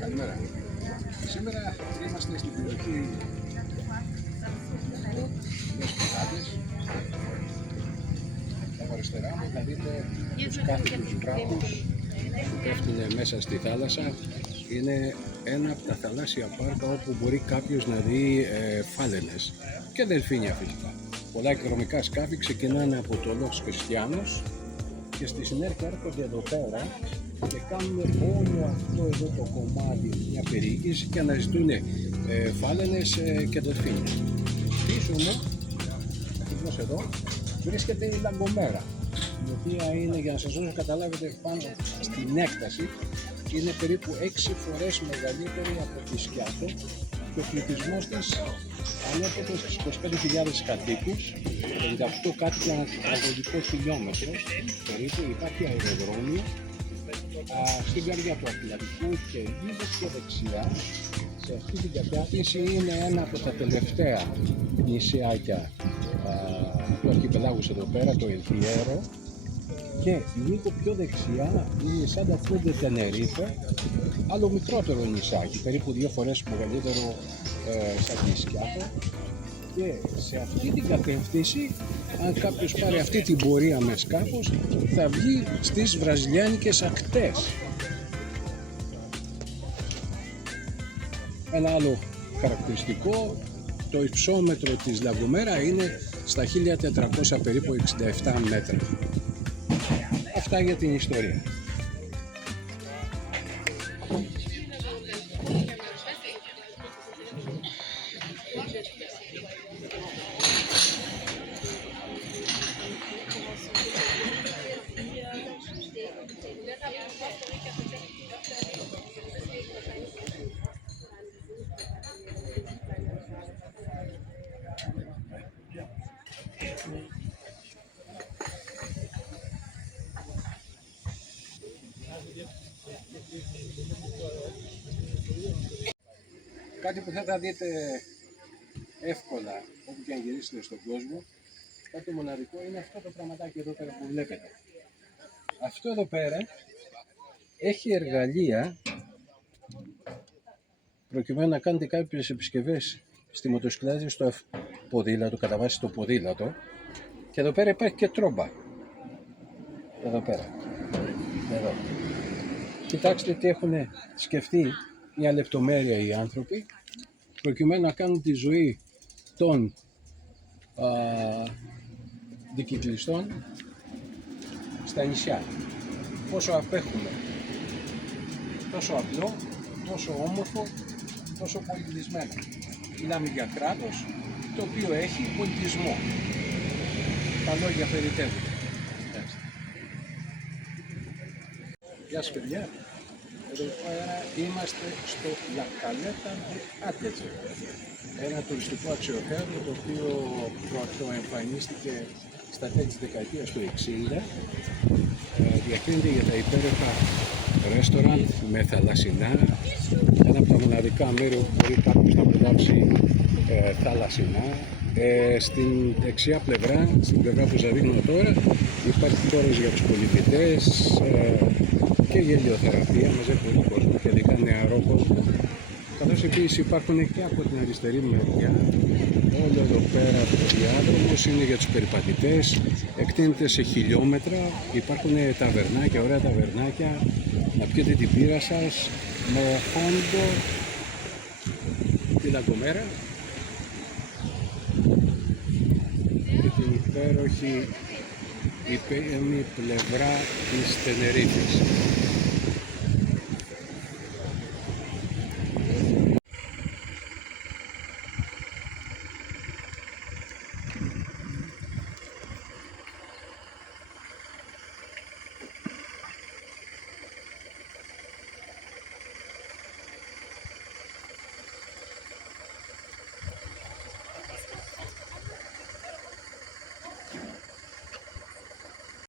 Καλημέρα. Σήμερα είμαστε στην περιοχή της Πετάτες. Από αριστερά μου θα δείτε τους κάθετους βράχους που πέφτουν μέσα στη θάλασσα. Είναι ένα από τα θαλάσσια πάρκα όπου μπορεί κάποιος να δει φάλαινες και δελφίνια φυσικά. Πολλά εκδρομικά σκάφη ξεκινάνε από το Los Cristianos και στη συνέχεια έρχονται εδώ πέρα και κάνουν όλο αυτό εδώ το κομμάτι μια περιήγηση και αναζητούν φάλαινες και δελφίνια. Πίσω μου, ακριβώς εδώ, βρίσκεται η Λαγκομέρα, η οποία είναι, για να σας δώσω καταλάβετε, πάνω στην έκταση, είναι περίπου 6 φορές μεγαλύτερη από τη Σκιάθο και ο πληθυσμός της ανέρχεται στις 25.000 κατοίκους, 58 κάτοικοι ανά τετραγωνικό χιλιόμετρο περίπου. Υπάρχει αεροδρόμιο στην καρδιά του Ατλαντικού και λίγο πιο δεξιά, σε αυτή την κατεύθυνση, είναι ένα από τα τελευταία νησιάκια του αρχιπελάγους εδώ πέρα, το Ελφιέρο, και λίγο πιο δεξιά είναι η Σάντα Κρούς ντε Τενερίφε, άλλο μικρότερο νησάκι, περίπου 2 φορές μεγαλύτερο σαν τη Σκιάθο. Και σε αυτή την κατεύθυνση, αν κάποιος πάρει αυτή την πορεία με σκάφος, θα βγει στις βραζιλιάνικες ακτές. Ένα άλλο χαρακτηριστικό, το υψόμετρο της Λαγκομέρα είναι στα 1400 περίπου 67 μέτρα. Αυτά για την ιστορία. Κάτι που θα τα δείτε εύκολα όπου και αν γυρίσετε στον κόσμο, κάτι μοναδικό, είναι αυτό το πραγματάκι εδώ πέρα που βλέπετε. Αυτό εδώ πέρα έχει εργαλεία προκειμένου να κάνετε κάποιες επισκευές στη μοτοσυκλέτα, στο ποδήλατο, κατά βάση το ποδήλατο, και εδώ πέρα υπάρχει και τρόμπα. Εδώ πέρα. Εδώ. Κοιτάξτε τι έχουν σκεφτεί, μια λεπτομέρεια οι άνθρωποι, προκειμένου να κάνουν τη ζωή των δικυκλιστών στα νησιά. Πόσο απέχουμε. Τόσο απλό, τόσο όμορφο, τόσο πολιτισμένο. Μιλάμε για κράτος το οποίο έχει πολιτισμό. Τα λόγια περιτεύουν. Γεια σας παιδιά. Εδώ πέρα είμαστε στο La Caleta de Attecho, ένα τουριστικό αξιοθέατο το οποίο πρωτοεμφανίστηκε στα τέλη της δεκαετίας του 60. Διακρίνεται για τα υπέροχα ρέστοραντ με θαλασσινά, ένα από τα μοναδικά μέρη όπου μπορεί κάποιος να απολαύσει θαλασσινά. Στην δεξιά πλευρά, στην πλευρά που σας δείχνω τώρα, υπάρχει χώρος για τους πολυφοιτές και γελιοθεραπεία, μαζεύει πολύ κόσμο και ειδικά νεαρό κόσμο. Καθώς επίσης υπάρχουν και από την αριστερή μεριά, όλο εδώ πέρα το διάδρομος είναι για τους περιπατητές, εκτείνεται σε χιλιόμετρα, υπάρχουν ταβερνάκια, ωραία ταβερνάκια, να πιείτε την πύρα σας με φόντο τη Λαγκομέρα και την υπέροχη πλευρά της Τενερίφης.